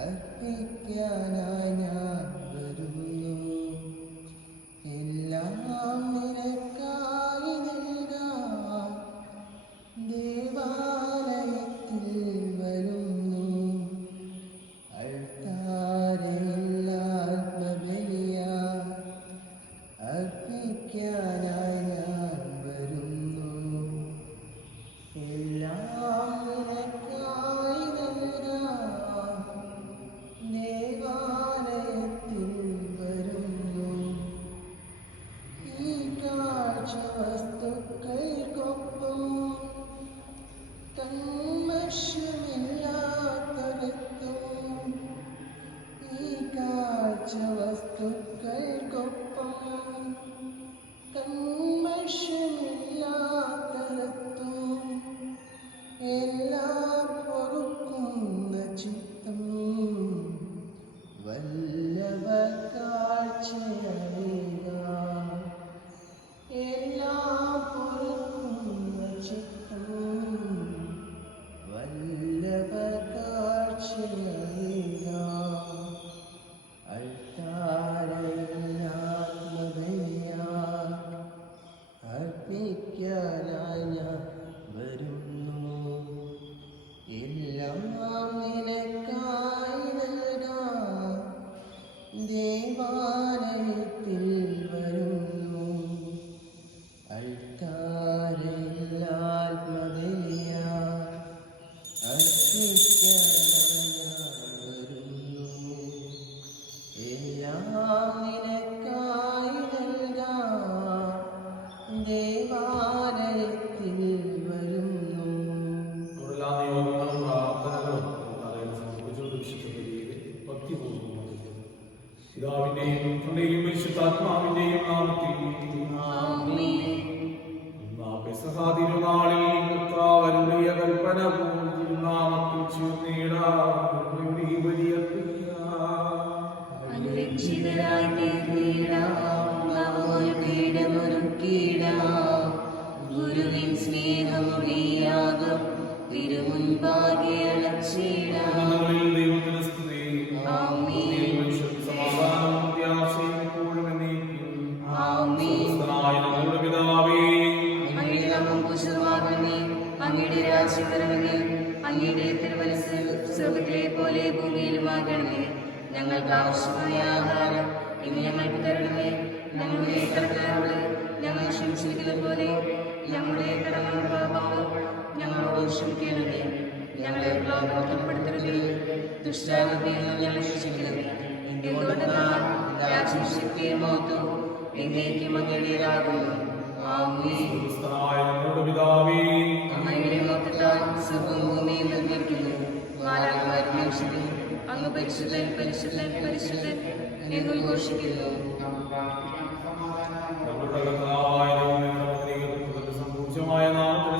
അർപ്പിക്കാനായി ഞാൻ വരുന്നു. എല്ലാം നിനക്കായി നൽകാം. ദേവാലയത്തിൽ വരുന്നു. അൾത്താരയിൽ ആത്മബലിയായി അർപ്പിക്കാനായി ഞാൻ വരുന്നു. എല്ലാം നിനക്കായി നൽകാം. ദേവാലയത്തിൽ വരുന്നു. ഈ കാഴ്ച വസ്തുക്കൾക്കൊപ്പം കന്മഷമില്ലാത്തവത്തും. ഈ കാഴ്ച വസ്തുക്കൾക്കൊപ്പം കന്മഷമില്ലാത്തവത്തും. എല്ലാം പൊറുക്കുന്ന ചിത്തം വല്ലഭ കാഴ്ചയറിയുക. എല്ലാം പൊറുക്കുന്ന ചിത്തം വല്ലഭ കാഴ്ചയറിയുക. അൾത്താരയിൽ ആത്മബലിയായി അർപ്പിക്കാനായി ഞാൻ വരുന്നു. എല്ലാം നിനക്കായി നൽകാം. ദേവാലയത്തിൽ വരുന്നു. അൾത്താരയിൽ ആത്മബലിയായി അർപ്പിക്കാനായി ഞാൻ വരുന്നു. എല്ലാം നിനക്കായി നൽകാം. ദേവാലയത്തിൽ വരുന്നു. പിതാവിന്റെയും പുത്രന്റെയും പരിശുദ്ധാത്മാവിന്റെയും നാമത്തിൽ പെസഹാദിരുനാളിൽ കർത്താവിന്റെ കൽപ്പന നാമത്തിൽ ഗുരുവിൻ സ്നേഹമൊഴിയാകും തിരുമുൻപാകെ അളച്ചിടാം. അങ്ങയുടെ രാജ്യവരണമേ, അങ്ങയുടെ തിരുമനസ്സ് സ്വർഗ്ഗത്തിലെ പോലെ ഭൂമിയിലുമാകണമേ. ഞങ്ങൾക്ക് ആവശ്യമായ ആഹാരം ഇന്ന് ഞങ്ങൾക്ക് തരണമേ. ഞങ്ങളുടെ കടക്കാരോട് ഞങ്ങൾ ക്ഷമിച്ചിരിക്കുന്ന പോലെ ഞങ്ങളുടെ കടങ്ങളും പാപങ്ങളും ഞങ്ങളോട് ക്ഷമിക്കണമേ. ഞങ്ങളെ പ്രലോഭനത്തിൽ ഉൾപ്പെടുത്തരുതേ, ദുഷ്ടാരൂപിയിൽ നിന്ന് ഞങ്ങളെ രക്ഷിക്കണമേ. എന്തുകൊണ്ടെന്നാൽ രാജ്യവും ശക്തിയും മഹത്വവും എന്നേക്കും അങ്ങയുടേതാകുന്നു. ആമേൻ. അങ്ങയുടെ മഹത്വത്താൽ സ്വർഗ്ഗവും ഭൂമിയും നിർമ്മിക്കുന്നു. മാലാഖമാരും മനുഷ്യരും അങ്ങ് പരിശുദ്ധൻ പരിശുദ്ധൻ പരിശുദ്ധൻ എന്ന് ഉദ്ഘോഷിക്കുന്നു.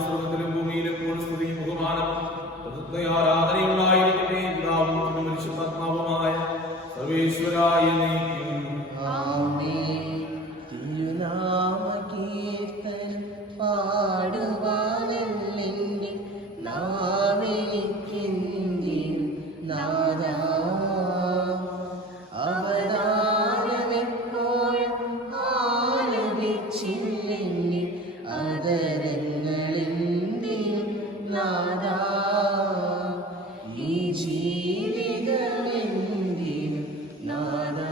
സ്വർഗ്ഗത്തിലും ഭൂമിയിലും സ്തുതിയും ബഹുമാനം ആരാധനയുണ്ടായിരിക്കട്ടെ. പിതാവും പരിശുദ്ധാത്മാവുമായ സർവേശ്വരായ തിരുനാമകീർത്തനം പാടുവാനല്ലെന്റെ നാവെനിക്കെന്റെ നാദാ. അവതാരമെപ്പോഴും ആലപിച്ചില്ലെന്റെ അതരങ്ങളെന്തിനും നാദാ. ഈ ജീവിതമെന്തിനും നാദാ.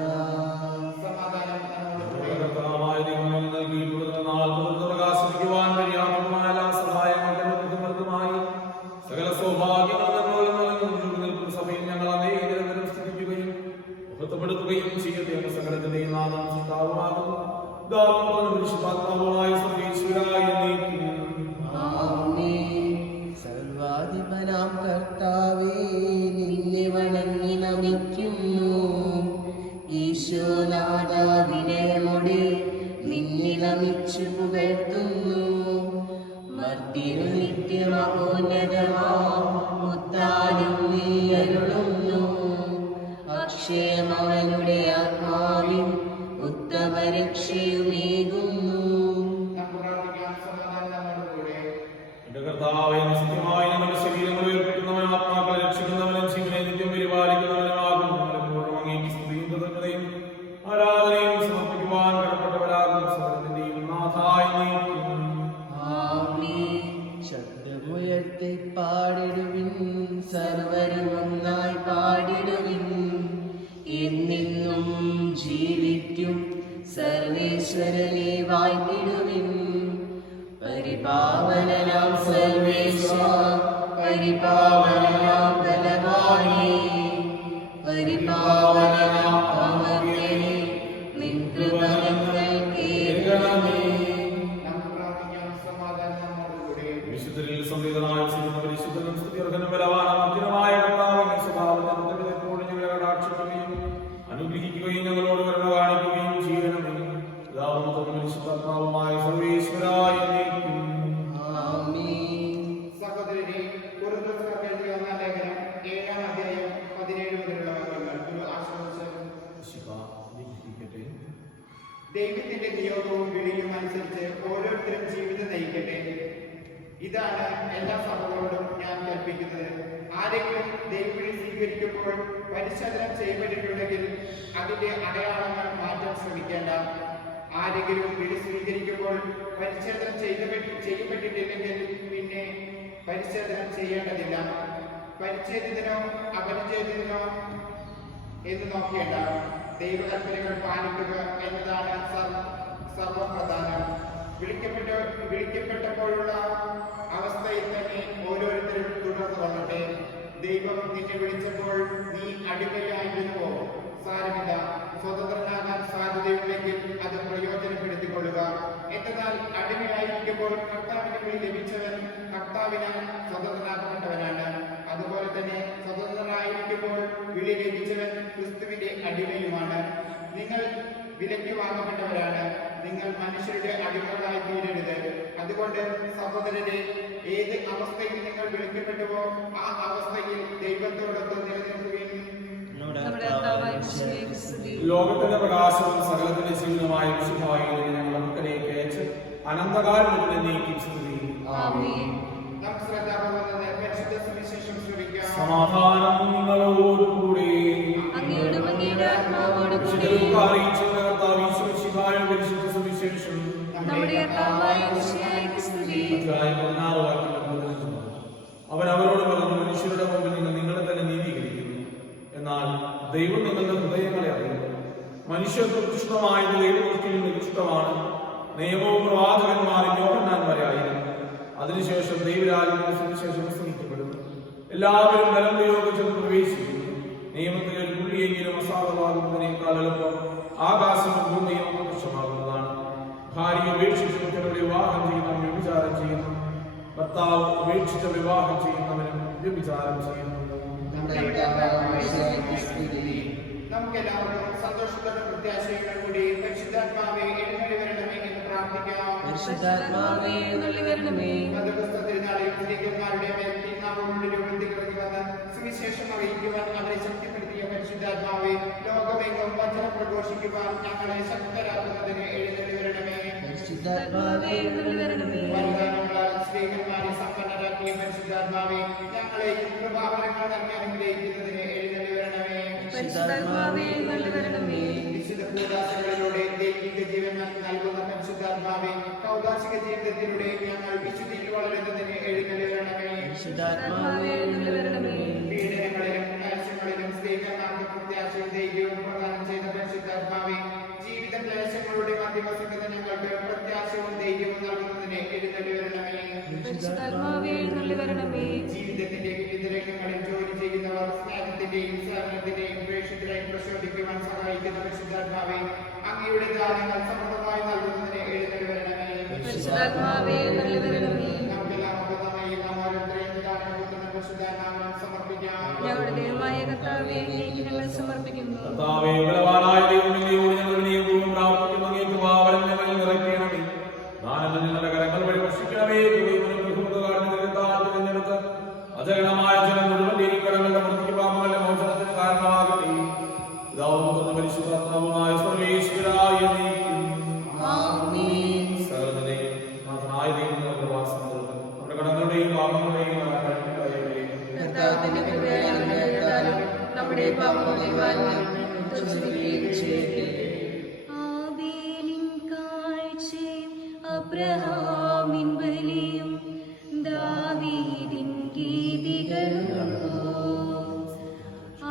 പ്രകാശിപ്പിക്കുവാൻ കഴിയാത്തതുമായ സഹായങ്ങൾക്കുമായി സകല സൗഭാഗ്യങ്ങളും സഭയിൽ ഞങ്ങൾ അനേകം സ്ഥിതിക്കുകയും മഹത്വപ്പെടുത്തുകയും ചെയ്യട്ടെ. സകലത്തിന്റെയും നാദം സൃഷ്ടാവുമാകുന്നു. പരിശുദ്ധാത്മാവുമായ സർവ്വേശ്വരായ സർവാധിപനാം കർത്താവേ, നിന്നെ വണങ്ങി നമിക്കുന്നു. ഈശോനാഥ വിനയമോടെ നിന്നെ നമിച്ചു പുകഴ്ത്തുന്നു. മർത്യനു നിത്യമഹോന്നതമാം ഉദ്ധാനം നീ അരുളുന്നു. അക്ഷയമവനുടെ ആത്മാവിൻ ഉത്തമരക്ഷയുമേകുന്നു. കർത്താവേ, നിത്യമായി ഞങ്ങളുടെ ശരീരങ്ങളെ ഉയർപ്പിക്കുന്നവനും ആത്മാക്കളെ രക്ഷിക്കുന്നവനും ജീവനെ നിത്യം പരിപാലിക്കുന്നവനുമാകുന്നു. എപ്പോഴും അങ്ങേക്ക് സ്തുതിയും കൃതജ്ഞതയും ആരാധനയും സമർപ്പിക്കുവാൻ കടപ്പെട്ടവരാകുന്ന സകലത്തിന്റെയും നാഥായ നീക്കും. ശബ്ദമുയർത്തി പാടിടുവിൻ, സർവരും ഒന്നായി പാടിടുവിൻ. എന്നെന്നും ജീവിക്കും സർവേശ്വരനെ വാഴ്ത്തിടുവിൻ. പരിപാവനനാം സർവേശ, പരിപാവനനാം ബലവാനേ, പരിപാവനനാം അമർത്യനേ, നിൻ കൃപ ഞങ്ങൾ കേൾക്കണമേ. വിശുദ്ധരിൽ സംവേദനായ പരിശുദ്ധനും സ്തുത്യർഹനും ബലവാനും അത്യുന്നതമായ കർത്താവിന്റെ സ്വഭാവത്തിൽ എപ്പോഴും ഞങ്ങളെ കടാക്ഷിക്കുകയും അനുഗ്രഹിക്കുകയും ഞങ്ങളോട് കരുണ കാണിക്കുകയും ചെയ്യണമേ. പിതാവും പുത്രനും പരിശുദ്ധാത്മാവുമായ സർവേശ്വരായ നീക്കും. സഹോദരരെ, കൊരിന്ത്യർക്കാർക്ക് എഴുതിയ ഒന്നാം ലേഖനം 7-ാം അധ്യായം 17 മുതലുള്ള വാക്യങ്ങൾ ഒരു ആശ്വാസം. ദൈവത്തിന്റെ നിയോഗവും വിളിയും അനുസരിച്ച് ഓരോരുത്തരും ജീവിതം നയിക്കട്ടെ. ഇതാണ് എല്ലാ സഭകളോടും ഞാൻ കൽപ്പിക്കുന്നത്. ആരെങ്കിലും ദൈവവിളി സ്വീകരിക്കുമ്പോൾ പരിശോധന ചെയ്യപ്പെട്ടിട്ടുണ്ടെങ്കിൽ അതിന്റെ അടയാളങ്ങൾ മാറ്റാൻ ശ്രമിക്കേണ്ട. ആരെങ്കിലും വിളി സ്വീകരിക്കുമ്പോൾ പരിച്ഛേദനം ചെയ്യപ്പെട്ടിട്ടില്ലെങ്കിൽ പിന്നെ പരിച്ഛേദനം ചെയ്യേണ്ടതില്ല. പരിച്ഛേദിതനോ അപരിച്ഛേദിതനോ എന്ന് നോക്കേണ്ട. ദൈവകൽപ്പനകൾ പാലിക്കുക എന്നതാണ് സർവപ്രധാനം. വിളിക്കപ്പെട്ടപ്പോഴുള്ള അവസ്ഥയിൽ തന്നെ ഓരോരുത്തരും തുടർന്നു വന്നട്ടെ. ദൈവം നിന്നെ വിളിച്ചപ്പോൾ നീ അടിമയായിരുന്നുവോ? സാരമില്ല, സ്വതന്ത്രനാകാൻ സാധ്യതയുണ്ടെങ്കിൽ അത് പ്രയോജനപ്പെടുത്തിക്കൊള്ളുക. എന്നാൽ അടിമയായിരിക്കുമ്പോൾ കർത്താവിന്റെ വിളി ലഭിച്ചവൻ കർത്താവിനാൽ സ്വതന്ത്രനാക്കപ്പെട്ടവനാണ്. അതുപോലെ തന്നെ സ്വതന്ത്രനായിരിക്കുമ്പോൾ വിളി ലഭിച്ചവൻ ക്രിസ്തുവിന്റെ അടിമയുമാണ്. നിങ്ങൾ വിലയ്ക്ക് വാങ്ങപ്പെട്ടവരാണ്. നിങ്ങൾ മനുഷ്യരുടെ അടിമകളായി തീരരുത്. അതുകൊണ്ട് സഹോദരരെ, ഏത് അവസ്ഥയിൽ നിങ്ങൾ വിളിക്കപ്പെട്ടുവോ ആ അവസ്ഥയിൽ ദൈവത്തോടൊപ്പം നിലനിൽക്കുകയും ലോകത്തിന്റെ പ്രകാശവും സകലത്തിന്റെ ജീവനുമായ വിശുദ്ധമായ ഞങ്ങൾ നമുക്കലേക്ക് അയച്ച് അനന്തകാലത്തിന് നീക്കി സ്തുതി. നമുക്ക് ശ്രദ്ധാപൂർവ്വം പരിശുദ്ധ സുവിശേഷം ശ്രമിക്കാം. സമാധാനം നിങ്ങളോടുകൂടി. അവൻ അവരോട് പറഞ്ഞു, മനുഷ്യരുടെ മുമ്പിൽ നിങ്ങൾ നിങ്ങളെ തന്നെ നീതീകരിക്കുന്നു, എന്നാൽ ദൈവം നിങ്ങളുടെ ഹൃദയങ്ങളെ അറിയുന്നു. മനുഷ്യർക്ക് ഉചിതമായത് ദൈവദൃഷ്ടിയിൽ നിശ്ചിതമാണ്. നിയമവും പ്രവാചകന്മാരും യോഹന്നാൻ വരെ ആയിരുന്നു. അതിനുശേഷം ദൈവരാജ്യത്തിന്റെ സുവിശേഷം സ്നേഹിക്കപ്പെടുന്നു. എല്ലാവരും ബലം പ്രയോഗിച്ചത് പ്രവേശിക്കുന്നു. നിയമത്തിൽ ഒരു പുള്ളിയെങ്കിലും അസാധുവാകുന്നതിനേക്കാൾ എളുപ്പം ആകാശവും ഭൂമിയും പ്രത്യക്ഷമാകുന്നതാണ്. ഭാര്യ ഉപേക്ഷിച്ച് മറ്റവരുടെ വിവാഹം ചെയ്യുന്നവൻ വ്യഭിചാരം ചെയ്യുന്നു. ഭർത്താവ് ഉപേക്ഷിച്ച വിവാഹം ചെയ്യുന്നവനും വ്യഭിചാരം ചെയ്യുന്നു. നമുക്കെല്ലാവർക്കും സന്തോഷത്തോടെ പ്രത്യാശയോടെ കൂടി പരിശുദ്ധാത്മാവേ എഴുന്നള്ളി വരണമേ എന്ന് പ്രാർത്ഥിക്കാം. തിരുനാളിയുടെ രൂപത്തിൽ ഇറങ്ങി വന്ന് സുവിശേഷം അറിയിക്കുവാൻ അവരെ ശക്തിപ്പെടുത്തിയ പരിശുദ്ധാത്മാവേ, ലോകമെങ്ങും വചനം പ്രഘോഷിക്കുവാൻ ഞങ്ങളെ ശക്തരാക്കുന്നതിന് എഴുന്നള്ളി വരണമേ. വരദാനങ്ങളാൽ സ്ത്രീകന്മാരെ സമ്പന്നരാക്കിയ പരിശുദ്ധാത്മാവേ, ഞങ്ങളെ കൃപാവരങ്ങൾ നൽകി അനുഗ്രഹിക്കുന്നതിന് എഴുന്നള്ളി വരണമേ. വിശുദ്ധ കൂദാശകളിലൂടെ ദൈവിക ജീവൻ നൽകുന്ന പരിശുദ്ധാത്മാവേ, കൗദാശിക ജീവിതത്തിലൂടെ ഞങ്ങൾ വിശുദ്ധിയിൽ വളരുന്നതിന് എഴുന്നള്ളി വരണമേ. പീഡനങ്ങളിലും ക്ലേശങ്ങളിലും സ്ത്രീകന്മാർക്ക് പ്രത്യാശയും ധൈര്യവും പ്രദാനം ചെയ്ത പരിശുദ്ധാത്മാവേ, ജീവിത ക്ലേശങ്ങളുടെ മധ്യവസിക്കുന്ന ഞങ്ങൾക്ക് പ്രത്യാശവും ധൈര്യവും നൽകുന്നതിന് എഴുന്നള്ളി വരണമേ. ജീവിതത്തിന്റെ വിവിധ രംഗങ്ങളിൽ ജോലി ചെയ്യുന്നവർ സ്നേഹത്തിന്റെയും സഹനത്തിന്റെയും വേഷത്തിലായി പ്രശോഭിക്കുവാൻ സഹായിക്കുന്ന പരിശുദ്ധാത്മാവേ, അങ്ങയുടെ ദാനങ്ങൾ സമൃദ്ധമായി നൽകുന്നതിന് എഴുന്നള്ളി വരണമേ. നമുക്കെല്ലാവർക്കും നമ്മയും നാം ഓരോരുത്തരെയും ദാനം കൊടുക്കുന്ന പരിശുദ്ധാത്മാവിനെ സമർപ്പിക്കാം. ഞങ്ങളുടെ ദൈവമായ കർത്താവേ, അങ്ങേക്ക് ഞങ്ങൾ സമർപ്പിക്കുന്നു. കർത്താവേ, ബലവാനായ ദൈവമേ, ഞങ്ങൾ വിനയപൂർവ്വം പ്രാർത്ഥിക്കുന്നു. അങ്ങേ കൃപാവരം ഞങ്ങളിൽ നിറയ്ക്കണമേ. ദാനങ്ങൾ നിങ്ങളുടെ കരങ്ങൾ വഴി വർഷിക്കണമേ. തിരഞ്ഞെടുത്ത് അജഗണമായ ജനം മുഴുവൻ ഇരിക്കടങ്ങളുടെ വൃത്തിക്ക് പാപങ്ങളുടെ മോചനത്തിന് കാരണമാകട്ടെ. പിതാവും പരിശുദ്ധാത്മാവുമായ സർവേശ്വരായ സകലത്തിലെയും നാഥനായ ദൈവം നമ്മുടെ വാസം നമ്മുടെ കടങ്ങളുടെ സകലരുടെയും പാപങ്ങളെയും കർത്താവിന്റെ കൃപയാൽ ഞങ്ങൾ കേട്ടാലും നമ്മുടെ പാപങ്ങളെ വാങ്ങുകയും ചെയ്യട്ടെ. ആബേലിൻ കാഴ്ചയും അബ്രഹാമിൻ ബലിയും ദാവീദിൻ ഗീതികളും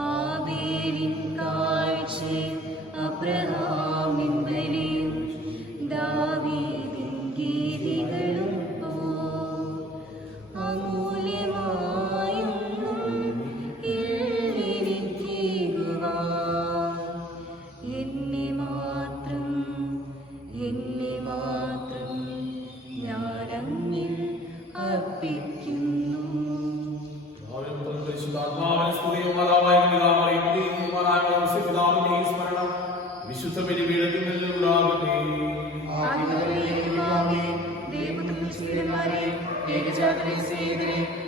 ആബേലിൻ കാഴ്ചയും അബ്രഹാമിൻ ബലിയും ദാവീദിൻ ഗീതികളും അമൂല്യമായൊന്നും ഇല്ലെനിക്കേകുവാൻ എന്നെ മാത്രം ഞാനങ്ങിൽ അർപ്പിക്കുന്നു. വിശുദ്ധ ബലിപീഠത്തിനുണ്ടാകട്ടെ.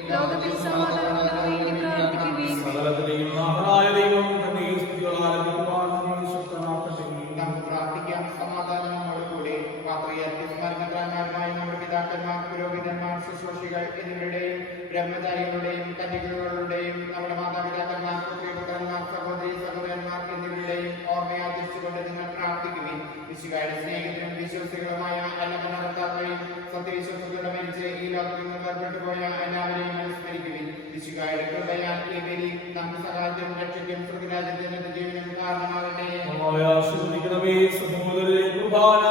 ലോകത്തിൽ സമാധാനം വേണ്ടി പ്രാർത്ഥിക്കുകയും സകലത്തിലെയും നാഥനായ ദൈവം തന്നെ സ്തുതികൾ ആലപിക്കുവാൻ നമ്മെ ശക്തനാക്കട്ടെ. നമുക്ക് പ്രാർത്ഥിക്കാം. സമാധാനം നമ്മോട് കൂടെ. പാത്രിയാർമാരുമായ നമ്മുടെ പിതാക്കന്മാർ, പുരോഹിതന്മാർ, ശുശ്രൂഷികൾ എന്നിവരുടെയും ബ്രഹ്മചാരികളുടെയും കന്യകകളുടെയും നമ്മുടെ മാതാപിതാക്കന്മാർ, പുത്രിപുത്രന്മാർ, സഹോദരി സഹോദരന്മാർ എന്നിവരുടെയും ഓർമ്മയാചരിച്ചുകൊണ്ട് നിങ്ങൾ പ്രാർത്ഥിക്കുകയും വിശുകാരുടെ സ്നേഹിതരും വിശ്വസികളുമായ എല്ലാ ഭരണകർത്താക്കളെയും സത്യവിശ്വസത്തോടെ മരിച്ച് ഈ ലോകത്തിൽ നിന്ന് വേർപെട്ടു പോയ എല്ലാവരെയും അനുസ്മരിക്കുകയും വിശുകാരുടെ കൃപയാൽ ഈ ബലി നമുക്ക് സഹായത്തിനും രക്ഷയ്ക്കും സ്വർഗ്ഗരാജ്യത്തിന്റെ ജീവനും കാരണമാകട്ടെ. ആശ്രയിക്കണമേ സഹോദരരെ, കുർബാന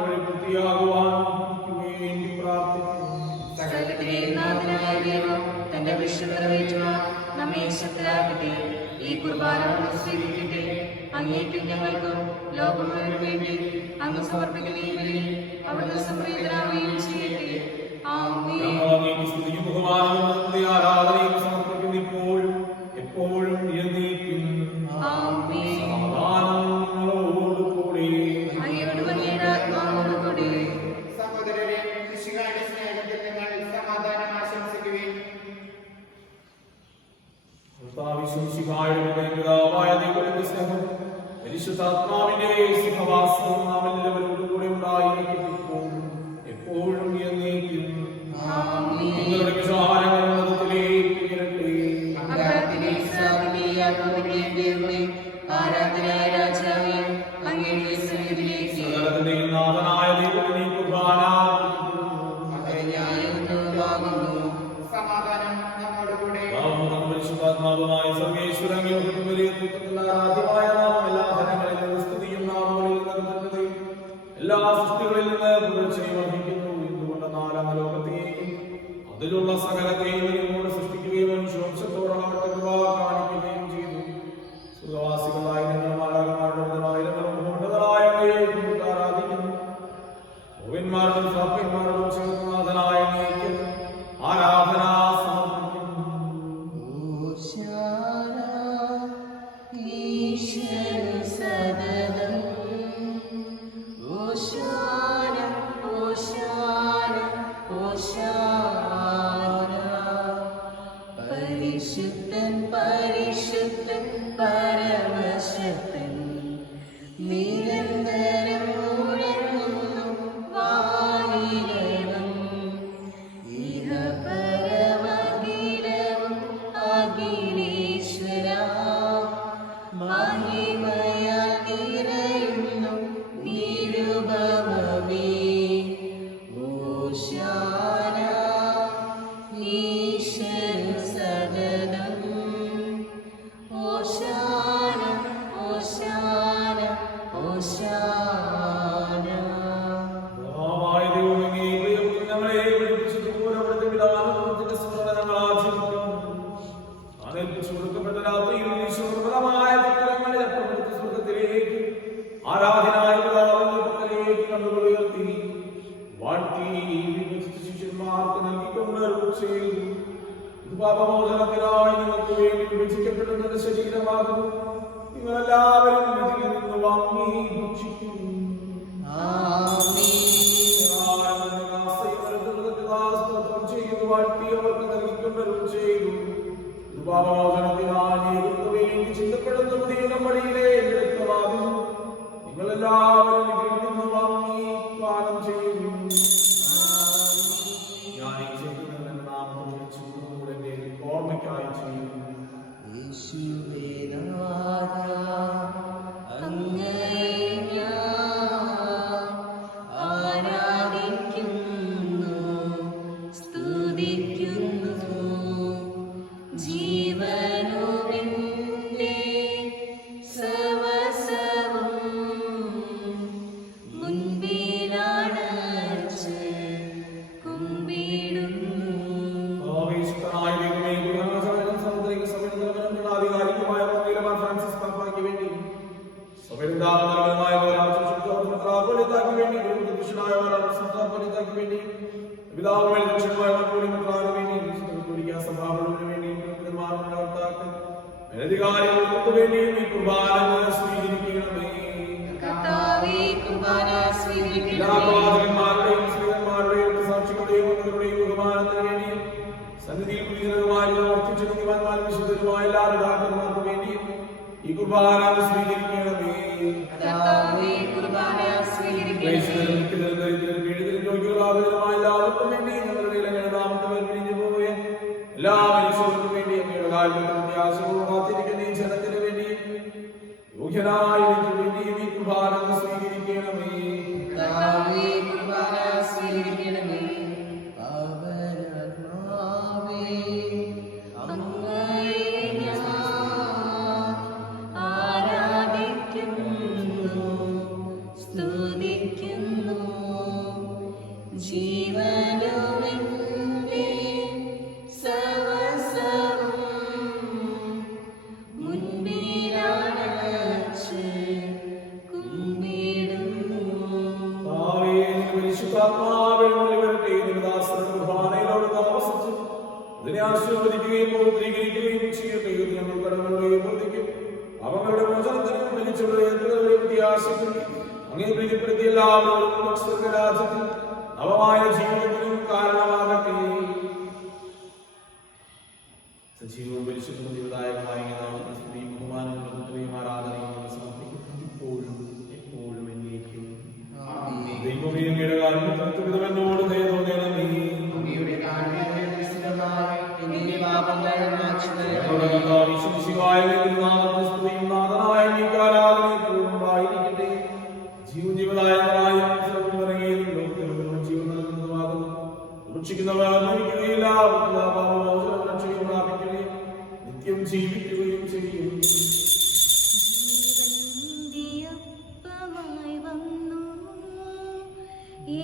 വഴി പൂർത്തിയാകുവാൻ വേണ്ടി പ്രാർത്ഥിക്കുന്നു. സകലത്തിന്റെയും നാഥനായ ദൈവം തന്റെ വിശുദ്ധ നിറവേറ്റുവാൻ നമ്മെ ശക്തരാക്കട്ടെ. ഈ കുർബാന സ്വീകരിക്കട്ടെ. അങ്ങേക്കും ഞങ്ങൾക്കും ലോകം മുഴുവൻ വേണ്ടി അങ്ങ് സമർപ്പിക്കുന്ന ഈ ബലി അവിടുന്ന് സംപ്രീതനാവുകയും ചെയ്യട്ടെ. ആമേൻ. അങ്ങേക്ക് സ്തുതിയും ബഹുമാനവും ആരാധനയും സമർപ്പിക്കുന്നു ഇപ്പോഴും എപ്പോഴും എന്നേക്കും. ആമേൻ. സമാധാനം നിങ്ങളോടുകൂടി. അങ്ങയോട് അങ്ങയുടെ ആത്മാവോടുകൂടി. സഹോദരരെ, വിശുകാരുടെ സ്നേഹത്തിൽ നിങ്ങൾ സമാധാനം ആശംസിക്കുകയും പിതാവായ ദൈവത്തിന്റെ സ്നേഹം പരിശുദ്ധാത്മാവിന്റെ സുഖവാസവും നാം എല്ലാവരോടും കൂടെ ഉണ്ടായിരിക്കും എപ്പോഴും എന്നേക്കും. നിങ്ങളുടെ വിശാലങ്ങളിലേക്ക് ഉയരട്ടെ. ആരാധനായ രാജാവേ, അങ്ങയുടെ സന്നിധിയിലേക്ക് സകലത്തിന്റെയും നാഥനായ ദൈവത്തിന്റെ കുർബാന സമാധാനം നമ്മോട് കൂടെ. പരിശുദ്ധാത്മാവുമായ സർവേശ്വരൻ ആരാധ്യമായ നാമം എല്ലാ ധനങ്ങളിലും സ്തുതിയും നാമങ്ങളിൽ നൽകുന്നതും എല്ലാ സൃഷ്ടികളിൽ നിന്ന് പുകഴ്ചയും അർഹിക്കുന്നു. എന്തുകൊണ്ടെന്നാൽ അങ്ങ് ലോകത്തെയും അതിലുള്ള സകലത്തെയും നിങ്ങളോട് സൃഷ്ടിക്കുകയും മനുഷ്യവംശത്തോടെ അവരുടെ കൃപ കാണിക്കുകയും ചെയ്തു. സുഖവാസികളായ നിങ്ങൾ മാലാഖമാരുടെ ആയിരങ്ങളും ഉന്നതനായ അങ്ങയെ ആരാധിക്കുന്നു. ഭോവന്മാരോടും സാപ്യന്മാരോടും ചേർന്നാഥനായ അങ്ങേക്ക് ആരാധന സമർപ്പിക്കുന്നു. പരിശുദ്ധൻ പരിശുദ്ധൻ പരമശക്തൻ നിരന്തരം മുഴങ്ങുന്നു വാനിലകം ഇഹ പരമഖിലവും അഖിലേശ്വര മഹിമയാൽ നിറയുന്നു നിരുപമമേ. ഓശാന ഈശ്വര സദനം. ഓശാന ഓശാന ഓശാന. പിതാവായ ദൈവമേ, അങ്ങ് ഞങ്ങളെ വിളിപ്പിച്ചതുപോലെ അവിടുത്തെ പിതാവിന്റെ സ്മരണ ഞങ്ങൾ ആചരിക്കുന്നു. താൻ ഏൽപ്പിച്ചു കൊടുക്കപ്പെട്ട രാത്രിയിൽ ഈശ്വരപ്രദമായ ചിത്രങ്ങളിൽ അപ്പുറത്തെ സ്വർഗ്ഗത്തിലേക്ക് ആരാധനായ പിതാവിന്റെ പക്കലേക്ക് കണ്ണുകൾ ഉയർത്തി വാഴ്ത്തി വിഭജിച്ച ശിഷ്യന്മാർക്ക് നൽകിക്കൊണ്ട് അരുളി ചെയ്തു. ഇത് പാപമോചനത്തിനായി നിങ്ങൾക്ക് വേണ്ടി വിഭജിക്കപ്പെടുന്നത് ശരീരമാകുന്നു. നിങ്ങളെല്ലാവരും ഇതിൽ നിന്ന് വാങ്ങി ഭക്ഷിക്കുന്നു. സ്തോത്രം ചെയ്തു വാഴ്ത്തി അവർക്ക് നൽകിക്കൊണ്ട് അരുളി ചെയ്തു. ഇത് പാപമോചനത്തിനായി നിങ്ങൾക്ക് വേണ്ടി ചിന്തപ്പെടുന്ന പുതിയ നമ്മളിലെ രക്തമാകുന്നു. നിങ്ങളെല്ലാവരും ഇതിൽ നിന്ന് വാങ്ങി പാനം ചെയ്യുന്നു. ഞാൻ ഈ ചെയ്യുന്നത് നമുക്കായി ചെയ്യും. യേശുവേ നാഥാ, അങ്ങയെ ഞാൻ ആരാധിക്കുന്നു, സ്തുതിക്കുന്നു. ജീവനുമെന്റെ സർവ്വസ്വവും മുൻപിലണച്ച് കുമ്പിടുന്നു. ആവേശിതനായ ദൈവമേ, ഗുരുനാഥൻ സമുദ്രിക സഭയുടെ നിലവറ ആധികാരികമായ റോമിലമാർ ഫ്രാൻസിസ് പാപ്പായ്ക്ക് വേണ്ടി, സഭയുടെ ദാനമായ മെത്രാപ്പൊലീത്തായ്ക്ക് വേണ്ടി, ഗുരുപുരുഷനായ മെത്രാപ്പൊലീത്തായ്ക്ക് വേണ്ടി, പിതാവുമായ ദക്ഷിണമായ മെത്രാന് വേണ്ടി, സഭാപതിന് വേണ്ടി, മേലധികാരികൾക്ക് വേണ്ടിയും ഈ കുർബാന സ്വീകരിക്കണമേ. കർത്താവേ, കുർബാന സ്വീകരിക്കണമേ. എല്ലാ പ്രവാചകന്മാരുടെയും സ്ത്രീകന്മാരുടെയും സാക്ഷികളുടെയും മക്കളുടെയും ബഹുമാനത്തിന് വേണ്ടിയും സന്നിധിയിൽ വിജയകരമായി പ്രവർത്തിച്ചു നീതിമാന്മാരും വിശുദ്ധരുമായ എല്ലാ പിതാക്കന്മാർക്കും വേണ്ടിയും ഈ കുർബാന സ്വീകരിക്കണമേ. കർത്താവേ, കുർബാന സ്വീകരിക്കണമേ. എല്ലാവർക്കും വേണ്ടി ഞങ്ങളുടെ നാമത്തെ പിരിഞ്ഞു പോയ എല്ലാ മനുഷ്യർക്കും വേണ്ടി അങ്ങയുടെ കാലത്തും പ്രത്യാശവും കാത്തിരിക്കുന്ന ഈ ജനത്തിന് വേണ്ടി യോഗ്യനായ എനിക്ക് വേണ്ടിയും ഈ കുർബാന സ്വീകരിക്കണമേ. കർത്താവേ, കുർബാന സ്വീകരിക്കണമേ. പാവനാത്മാവേ, അങ്ങയെ ഞാൻ ആരാധിക്കുന്നു, സ്തുതിക്കുന്നു. ജീവനുമെന്റെ സർവ്വസ്വവും മുൻപിലണച്ച് കുമ്പിടുന്നു. അതിനെ ആശീർവദിക്കുകയും പൗത്രീകരിക്കുകയും ചെയ്യട്ടെ. ഞങ്ങൾ കടങ്ങളുടെയും വർദ്ധിക്കും അവങ്ങളുടെ മോചനത്തിനും മരിച്ചവരുടെ പ്രത്യാശയ്ക്കും അങ്ങേ പ്രീതിപ്പെടുത്തിയ എല്ലാവരോടും സ്വർഗരാജ്യത്തിൽ നവമായ ജീവിതത്തിനും കാരണമാകട്ടെ. സജീവവും പരിശുദ്ധവും ജീവദായകമായ നാമത്തിൽ സ്തുതിയും ബഹുമാനങ്ങളും പുത്രയും ആരാധനയും സമർപ്പിക്കുന്നു ഇപ്പോഴും എപ്പോഴും എന്നേക്കും. ദൈവമേ, അങ്ങയുടെ കാരുണ്യത്തിനും എന്നോട് ദയ തോന്നണമേ. അങ്ങയുടെ കാരുണ്യത്തെ വിശുദ്ധമായി എന്റെ പാപങ്ങൾ മായ്ച്ചുകളയണമേ. ഞങ്ങളുടെ കർത്താവ് യേശുമിശിഹായ നാമത്തിൽ സ്തുതിയും നാഥനായ അങ്ങേക്ക് ആരാധനയും എപ്പോഴും ഉണ്ടായിരിക്കട്ടെ. ജീവദായകമായ സർവ്വം ഇറങ്ങിയതും ലോകത്തിൽ ജീവൻ നൽകുന്നതുമാകുന്നു. ഉപേക്ഷിക്കുന്നവർ മരിക്കുകയില്ല, പാപമോചനം രക്ഷയും പ്രാപിക്കുകയും നിത്യം ജീവിക്കുകയും ചെയ്യും. ജീവന്റെയപ്പമായി വന്നു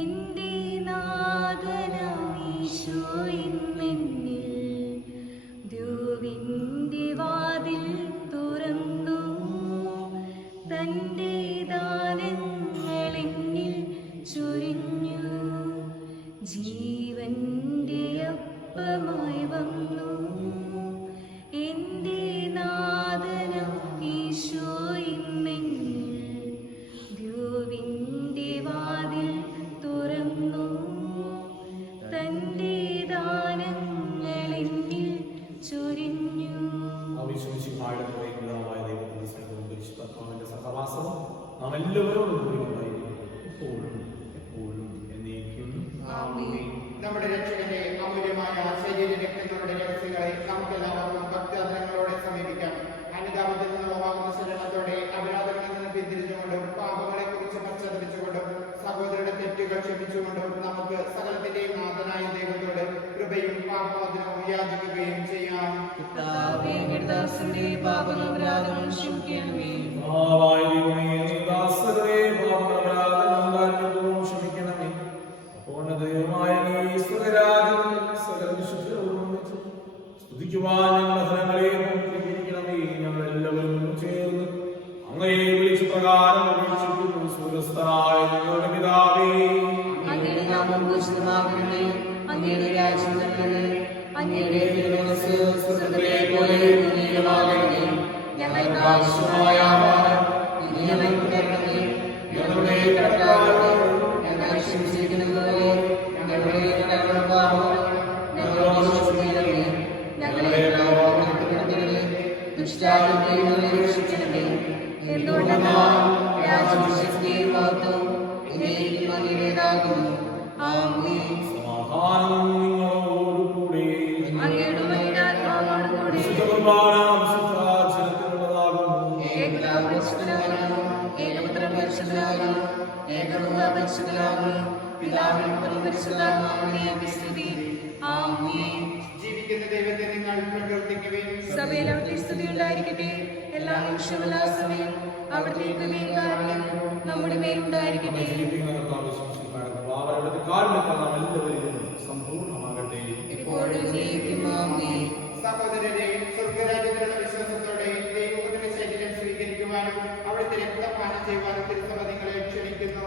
എന്റെ നാഥനീശോ ഇന്നെന്നിൽ ദ്യോവിന്റെ വാതിൽ തുറന്നു. തന്റെ ദാനങ്ങളെന്നിൽ ചൊരിഞ്ഞു. ജീവന്റെ അപ്പമായി വന്നു എന്റെ നാഥനം ഈശോ ഇന്നെന്നിൽ ദ്യോവിന്റെ വാതിൽ തുറന്നു. തന്റെ ദാനങ്ങളെന്നിൽ ചൊരിഞ്ഞു. യേശുമിശിഹായുടെ കുറേ പിതാവായ ദൈവത്തിന്റെ സ്നേഹവും പരിശുദ്ധാത്മാവിന്റെ സഹവാസവും നാം എല്ലാവരോടും കൂടി ഉണ്ടായിരിക്കും എപ്പോഴും എപ്പോഴും എന്നേക്കും. നമ്മുടെ രക്ഷകന്റെ അമൂല്യമായ ശരീര രക്തങ്ങളുടെ രഹസ്യങ്ങളെ നമുക്കെല്ലാവർക്കും ഭക്താദരങ്ങളോടെ സമീപിക്കാം. അനുതാപത്തിൽ നിന്നുള്ളവാകുന്ന ശരണത്തോടെ അപരാധങ്ങളിൽ നിന്ന് പിന്തിരിഞ്ഞുകൊണ്ടും പാപങ്ങളെ കുറിച്ച് പശ്ചാത്തലിച്ചുകൊണ്ടും സഹോദരരുടെ തെറ്റുകൾ ക്ഷമിച്ചുകൊണ്ടും നമുക്ക് സകലത്തിന്റെയും നാഥനായ ദൈവത്തോട് കൃപയും പാപമോചനവും യാചിക്കുകയും ചെയ്യാം. കർത്താവേ, ഞങ്ങളുടെ ദാസരുടെ പാപങ്ങളും അപരാധങ്ങളും ക്ഷമിക്കണമേ. കർത്താവായ ദൈവമേ, നീ ദാസരുടെ പാപങ്ങളപരാധങ്ങളും കാരുണ്യപൂർവ്വം ക്ഷമിക്കണമേ. പൂർണ്ണദൈവമായ നീ സ്വർഗ്ഗരാജ്യത്തിൽ സകല വിശുദ്ധരോടും ഒന്നിച്ച് സ്തുതിക്കുവാൻ ഞങ്ങളുടെ ഫലങ്ങളെ പൂർത്തീകരിക്കണമേ. ഞങ്ങളെല്ലാവരും ചേർന്ന് അങ്ങയെ വിളിച്ചു പ്രകാരം അപേക്ഷിക്കുന്നു. സ്വർഗ്ഗസ്ഥനായ ഞങ്ങളുടെ പിതാവേ, അങ്ങയുടെ നാമം പൂജിതമാകണമേ. അങ്ങയുടെ രാജ്യം വരണമേ. അങ്ങയുടെ തിരുമനസ്സ് സ്വർഗ്ഗത്തിലെ പോലെ ഭൂമിയിലുമാകണമേ. ഞങ്ങൾക്ക് ആവശ്യമായ ആഹാരം ഇന്ന് ഞങ്ങൾക്ക് തരണമേ. ഞങ്ങളുടെ കടക്കാരോട് ഞങ്ങൾ ക്ഷമിച്ചിരിക്കുന്നതുപോലെ ഞങ്ങളുടെ കടങ്ങളും പാപങ്ങളും ഞങ്ങളോട് ക്ഷമിക്കണമേ. ഞങ്ങളെ പ്രലോഭനത്തിൽപ്പെടുത്തരുതേ. ദുഷ്ടാരൂപിയിൽ നിന്ന് രക്ഷിക്കണമേ. എന്തുകൊണ്ടെന്നാൽ രാജ്യവും ശക്തിയും മഹത്വവും എന്നേക്കും അങ്ങയുടേതാകുന്നു. ആമേൻ. സമാധാനം നിങ്ങളോടുകൂടെ. അങ്ങയുടെ ആത്മാവോടുകൂടെ പരിശുദ്ധാത്മാവിനെയും സ്തുതി. ആമേൻ. ജീവിക്കുന്ന ദൈവത്തെ നിങ്ങൾ പ്രകീർത്തിക്കുവിൻ. സഭയിൽ അവിടുത്തെ സ്തുതി ഉണ്ടായിരിക്കട്ടെ. എല്ലാ നിമിഷവും എല്ലാ സമയം അവിടുത്തെ കൃപയും കാരുണ്യവും നമ്മുടെ മേലുണ്ടായിരിക്കട്ടെ. അവരുടെ കാരുണ്യത്താൽ നാം എല്ലാവരും സമ്പൂർണ്ണമാകട്ടെ. ഇപ്പോഴും ജയിക്കും. ആമേൻ. സഹോദരരെ, സ്വർഗരാജ്യത്തിലുള്ള വിശ്വാസത്തോടെ ദൈവത്തിന്റെ ശരീരം സ്വീകരിക്കുവാനും അവിടുത്തെ രക്തപാനം ചെയ്യുവാനും തിരുസഭ നിങ്ങളെ ക്ഷണിക്കുന്നു.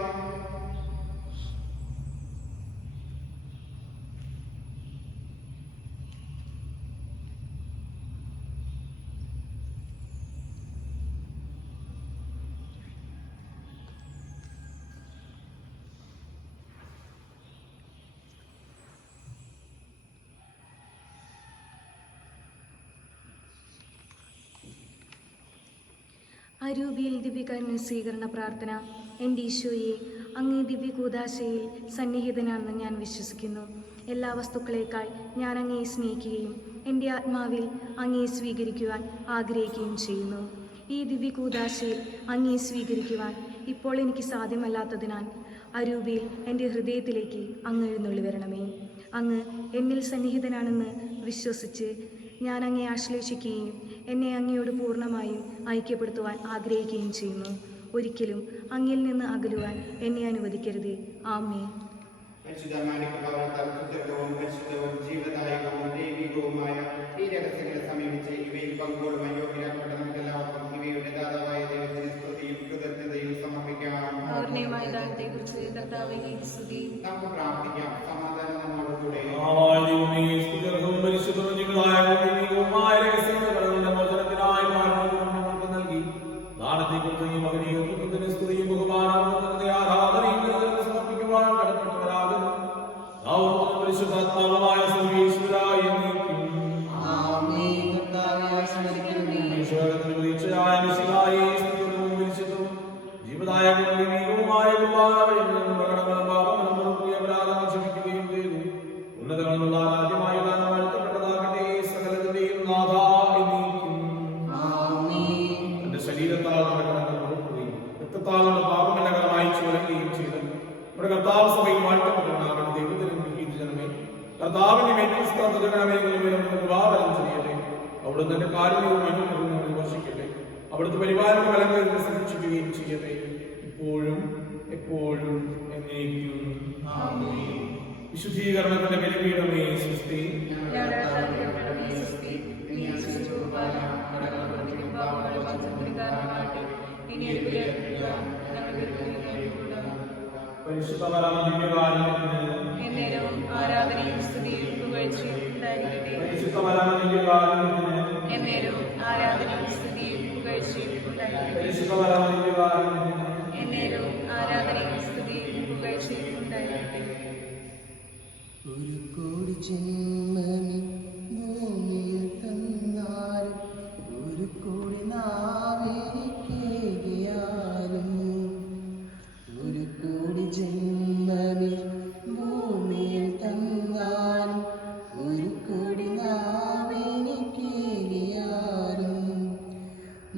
അരൂപിയിൽ ദിവ്യകാരുണ്യ സ്വീകരണ പ്രാർത്ഥന. എൻ്റെ ഈശോയെ, അങ്ങേ ദിവ്യ കൂദാശയിൽ സന്നിഹിതനാണെന്ന് ഞാൻ വിശ്വസിക്കുന്നു. എല്ലാ വസ്തുക്കളേക്കാൾ ഞാൻ അങ്ങയെ സ്നേഹിക്കുകയും എൻ്റെ ആത്മാവിൽ അങ്ങയെ സ്വീകരിക്കുവാൻ ആഗ്രഹിക്കുകയും ചെയ്യുന്നു. ഈ ദിവ്യ കൂദാശയിൽ അങ്ങയെ സ്വീകരിക്കുവാൻ ഇപ്പോൾ എനിക്ക് സാധ്യമല്ലാത്തതിനാൽ അരൂപിയിൽ എൻ്റെ ഹൃദയത്തിലേക്ക് അങ്ങ് എഴുന്നള്ളി വരണമേ. അങ്ങ് എന്നിൽ സന്നിഹിതനാണെന്ന് വിശ്വസിച്ച് ഞാൻ അങ്ങയെ ആശ്ലേഷിക്കുകയും എന്നെ അങ്ങയോട് പൂർണ്ണമായും ഐക്യപ്പെടുത്തുവാൻ ആഗ്രഹിക്കുകയും ചെയ്യുന്നു. ഒരിക്കലും അങ്ങിൽ നിന്ന് അകലുവാൻ എന്നെ അനുവദിക്കരുത്. ആമേൻ. പരിശുദ്ധവും ജീവദായകവും ദൈവികവുമായ ഈ രഹസ്യങ്ങളെ സമീപിച്ച് ഇവയിൽ പങ്കുകൊള്ളുവാൻ യോഗ്യരാക്കപ്പെട്ട നമുക്കെല്ലാവർക്കും ഇവയുടെ ദാതാവായ ദൈവത്തിന് സ്തുതിയും കൃതജ്ഞതയും സമർപ്പിക്കാം. പൂർണ്ണമായ ദാനത്തെക്കുറിച്ച് കർത്താവിനെ സ്തുതി. നമുക്ക് പ്രാർത്ഥിക്കാം. സമാധാനം നമ്മോടുകൂടെ. പരിശുദ്ധാത്മാവായ സർവ്വേശ്വരായ ആമേൻ. കർത്താവേ, സ്മരിക്കണമേ. അവിടുന്ന് തന്റെ കാരുണ്യവും അനുഗ്രഹവും വർഷിക്കട്ടെ. അവിടുത്തെ പരിപാലന ഫലങ്ങൾ സംരക്ഷിക്കുകയും ചെയ്യട്ടെ, ഇപ്പോഴും എപ്പോഴും എന്നേക്കും. വിശുദ്ധീകരണത്തിന്റെ ബലിപീഠമേ സ്വസ്തി. പരിശുദ്ധ എന്നേരവും ആരാധനയും സ്തുതിയും പുകഴ്ചയും ഉണ്ടായിരിക്കട്ടെ. പരിശുദ്ധ എന്നേരവും ആരാധനയും സ്തുതിയും പുകഴ്ചയും ഉണ്ടായിരിക്കട്ടെ. പരിശുദ്ധ എന്നേരവും ആരാധനയും സ്തുതിയും പുകഴ്ചയും ഉണ്ടായിരിക്കട്ടെ. ഒരു കോടി ജന്മമേ ഭൂമിയിൽ തന്നാലും ഒരു കോടി നാവെനിക്കേകിയാലും ഒരു കോടി ജന്മമേ ഭൂമിയിൽ തന്നാലും ഒരു കോടി നാവെനിക്കേകിയാലും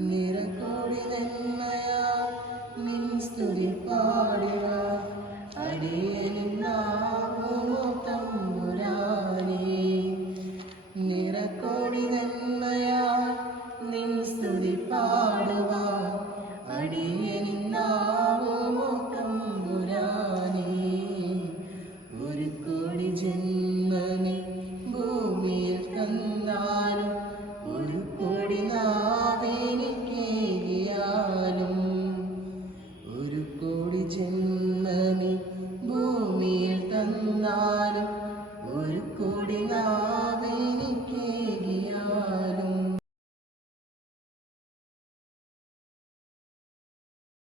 നിറകോടി നന്മയാ നിൻ സ്തുതി പാടുക അടിയനിൻ നാവുമോ തമ്പുരാനേ. നിറകോടി നന്മയാ നിൻ സ്തുതി പാടുക അടിയനിൻ നാവുമോ തമ്പുരാനേ. ഒരു കോടി ജന്മമേ ഭൂമിയിൽ തന്നാലും ഒരു കോടി നാവെനിക്കേകിയാലും ഒരു കോടി ജന്മമേ ഭൂമിയിൽ തന്നാലും ഒരു കോടി നാവെനിക്കേകിയാലും